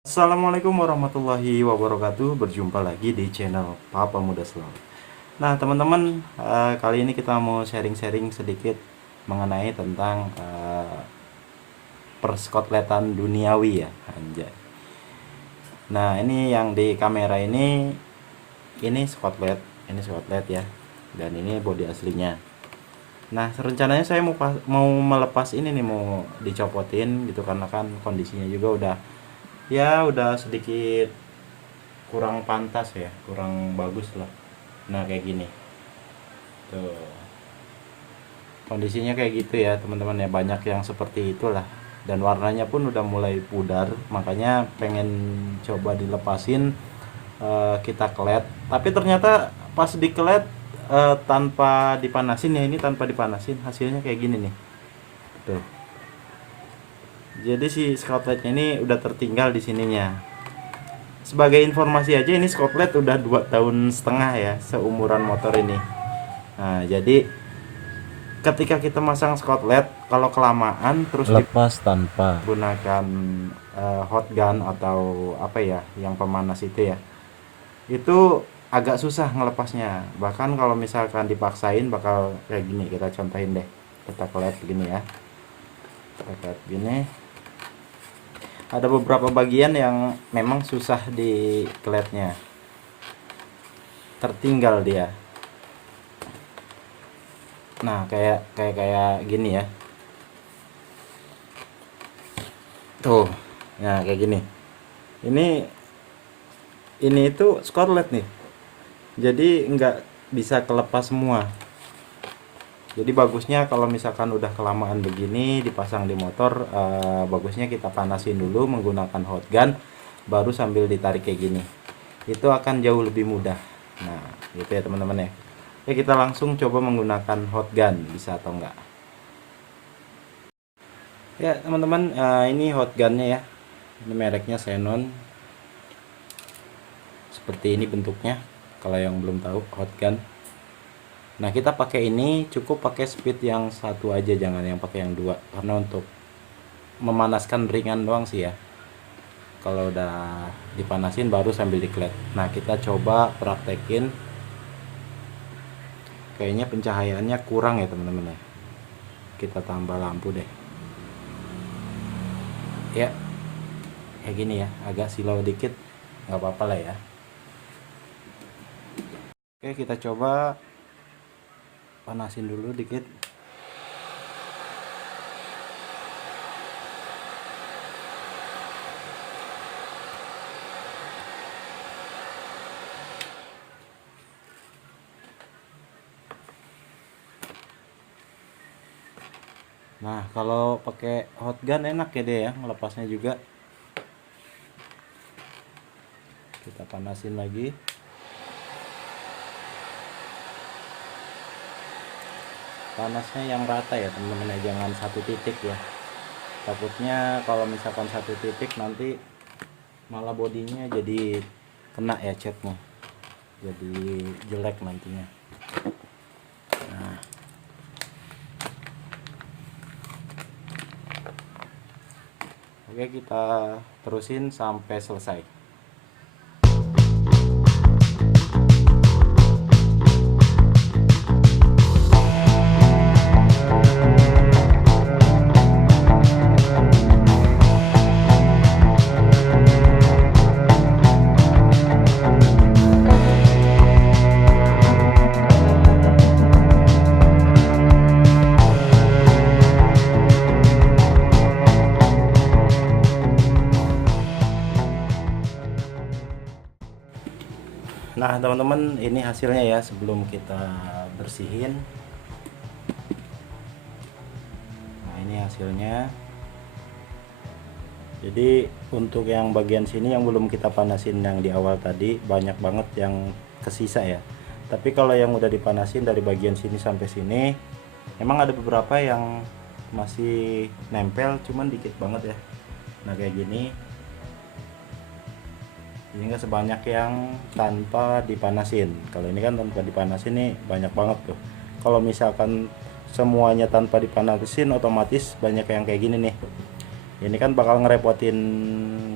Assalamualaikum warahmatullahi wabarakatuh. Berjumpa lagi di channel Papa Muda Selalu. Nah, teman-teman, kali ini kita mau sharing-sharing sedikit mengenai tentang perskotletan duniawi ya, anjay. Nah, ini yang di kamera ini skotlet, ya. Dan ini body aslinya. Nah, rencananya saya mau melepas ini nih, mau dicopotin gitu karena kan kondisinya juga udah sedikit kurang pantas ya, kurang bagus lah. Nah, kayak gini tuh kondisinya, kayak gitu ya teman-teman ya, banyak yang seperti itulah. Dan warnanya pun udah mulai pudar, makanya pengen coba dilepasin. Kita kelet, tapi ternyata pas dikelet, tanpa dipanasin ya, ini tanpa dipanasin hasilnya kayak gini nih tuh. Jadi si scoutletnya ini udah tertinggal di sininya. Sebagai informasi aja, ini Scotlet udah 2 tahun setengah ya, seumuran motor ini. Nah, jadi ketika kita masang Scotlet, kalau kelamaan terus lepas tanpa digunakan hot gun atau apa ya, yang pemanas itu agak susah ngelepasnya. Bahkan kalau misalkan dipaksain bakal kayak gini. Kita contohin deh, kita kelet begini ya, kita kelet gini. Ada beberapa bagian yang memang susah di keletnya, tertinggal dia. Nah, kayak gini ya. Tuh. Nah, kayak gini. Ini itu scarlet nih. Jadi nggak bisa kelepas semua. Jadi bagusnya kalau misalkan udah kelamaan begini dipasang di motor, bagusnya kita panasin dulu menggunakan hot gun, baru sambil ditarik kayak gini. Itu akan jauh lebih mudah. Nah, gitu ya teman-teman ya. Oke, kita langsung coba menggunakan hot gun, bisa atau enggak. Ya teman-teman, ini hot gunnya ya. Ini mereknya Xenon. Seperti ini bentuknya. Kalau yang belum tahu, hot gun. Nah, kita pakai ini cukup pakai speed yang satu aja, jangan yang pakai yang dua, karena untuk memanaskan ringan doang sih ya. Kalau udah dipanasin baru sambil diklet. Nah, kita coba praktekin. Kayaknya pencahayaannya kurang ya teman-teman ya. Kita tambah lampu deh. Ya, kayak gini ya, agak silau dikit, nggak apa-apa lah ya. Oke, kita coba panasin dulu dikit. Nah, kalau pakai hot gun enak ya deh ya, melepasnya juga. Kita panasin lagi. Panasnya yang rata ya teman-teman ya, jangan satu titik ya. Takutnya kalau misalkan satu titik nanti malah bodinya jadi kena ya catnya, jadi jelek nantinya. Nah, oke, kita terusin sampai selesai. Nah teman-teman, ini hasilnya ya sebelum kita bersihin. Nah, ini hasilnya. Jadi untuk yang bagian sini yang belum kita panasin yang di awal tadi, banyak banget yang kesisa ya. Tapi kalau yang udah dipanasin dari bagian sini sampai sini, emang ada beberapa yang masih nempel, cuman dikit banget ya. Nah, kayak gini. Ini nggak sebanyak yang tanpa dipanasin. Kalau ini kan tanpa dipanasin nih banyak banget tuh. Kalau misalkan semuanya tanpa dipanasin, otomatis banyak yang kayak gini nih. Ini kan bakal ngerepotin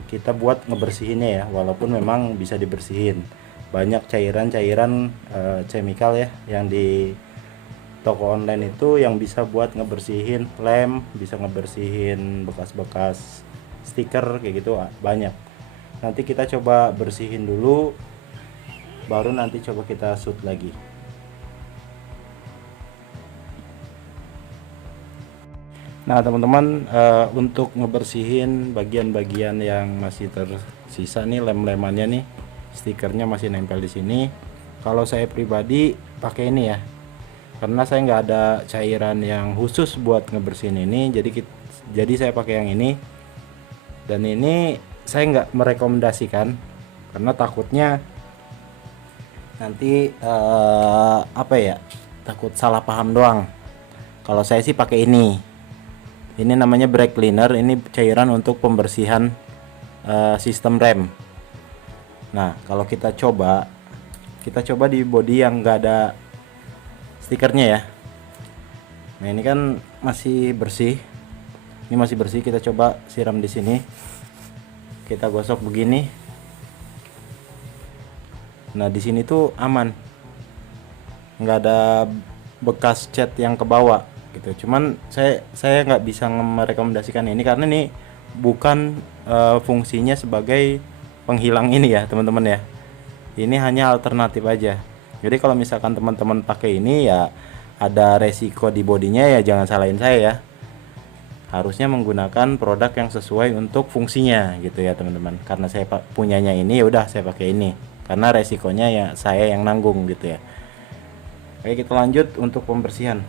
kita buat ngebersihinnya ya, walaupun memang bisa dibersihin. Banyak cairan-cairan chemical ya yang di toko online itu yang bisa buat ngebersihin lem, bisa ngebersihin bekas-bekas stiker kayak gitu, banyak. Nanti kita coba bersihin dulu, baru nanti coba kita shoot lagi. Nah teman-teman, untuk ngebersihin bagian-bagian yang masih tersisa nih, lem-lemannya nih, stikernya masih nempel di sini. Kalau saya pribadi pakai ini ya, karena saya nggak ada cairan yang khusus buat ngebersihin ini, jadi saya pakai yang ini. Dan ini saya nggak merekomendasikan karena takutnya nanti apa ya, takut salah paham doang. Kalau saya sih pakai ini. Ini namanya brake cleaner, ini cairan untuk pembersihan sistem rem. Nah, kalau kita coba di bodi yang nggak ada stikernya ya. Nah, ini kan masih bersih. Ini masih bersih, kita coba siram di sini. Kita gosok begini. Nah, di sini tuh aman. Nggak ada bekas cat yang ke bawah gitu. Cuman saya nggak bisa merekomendasikan ini karena ini bukan fungsinya sebagai penghilang ini ya teman-teman ya. Ini hanya alternatif aja. Jadi kalau misalkan teman-teman pakai ini ya ada resiko di bodinya, ya jangan salahin saya ya. Harusnya menggunakan produk yang sesuai untuk fungsinya gitu ya teman-teman. Karena saya punyanya ini, ya udah saya pakai ini. Karena resikonya ya saya yang nanggung gitu ya. Oke, kita lanjut untuk pembersihan.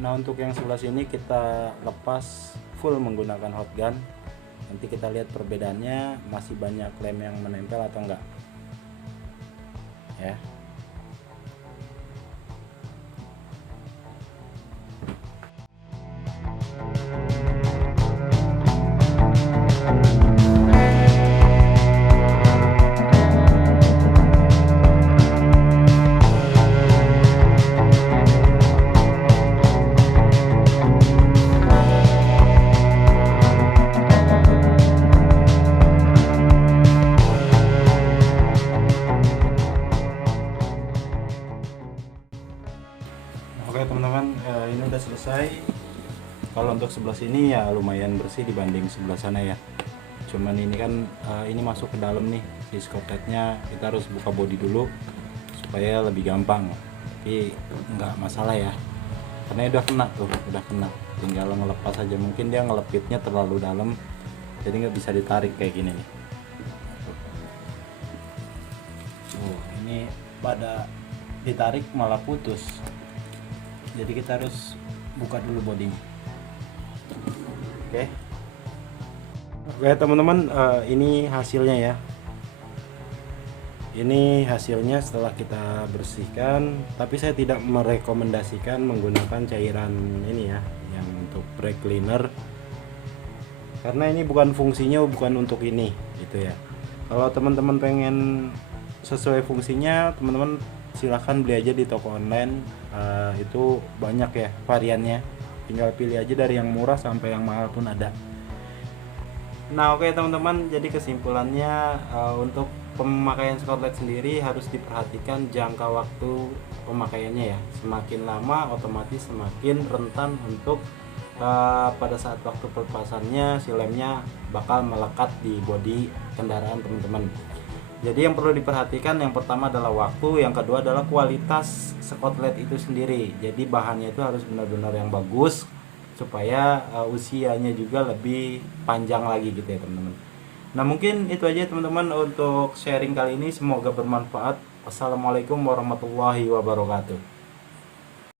Nah, untuk yang sebelah sini kita lepas full menggunakan hot gun. Nanti kita lihat perbedaannya, masih banyak lem yang menempel atau enggak ya. Oke teman-teman, ini udah selesai. Kalau untuk sebelah sini ya lumayan bersih dibanding sebelah sana ya. Cuman ini kan ini masuk ke dalam nih, si skotletnya kita harus buka bodi dulu supaya lebih gampang. Tapi nggak masalah ya, karena udah kena tuh, udah kena. Tinggal ngelepas aja, mungkin dia ngelepitnya terlalu dalam, jadi nggak bisa ditarik kayak gini nih. Ini pada ditarik malah putus. Jadi kita harus buka dulu bodinya. Oke teman-teman, ini hasilnya ya. Ini hasilnya setelah kita bersihkan. Tapi saya tidak merekomendasikan menggunakan cairan ini ya, yang untuk brake cleaner, karena ini bukan fungsinya, bukan untuk ini gitu ya. Kalau teman-teman pengen sesuai fungsinya, teman-teman silahkan beli aja di toko online. Itu banyak ya variannya, tinggal pilih aja dari yang murah sampai yang mahal pun ada. Nah oke teman-teman, jadi kesimpulannya untuk pemakaian Skotlet sendiri harus diperhatikan jangka waktu pemakaiannya ya. Semakin lama otomatis semakin rentan untuk pada saat waktu pelepasannya si lemnya bakal melekat di bodi kendaraan teman-teman. Jadi yang perlu diperhatikan yang pertama adalah waktu, yang kedua adalah kualitas Scott LED itu sendiri. Jadi bahannya itu harus benar-benar yang bagus supaya usianya juga lebih panjang lagi gitu ya teman-teman. Nah mungkin itu aja teman-teman untuk sharing kali ini, semoga bermanfaat. Wassalamualaikum warahmatullahi wabarakatuh.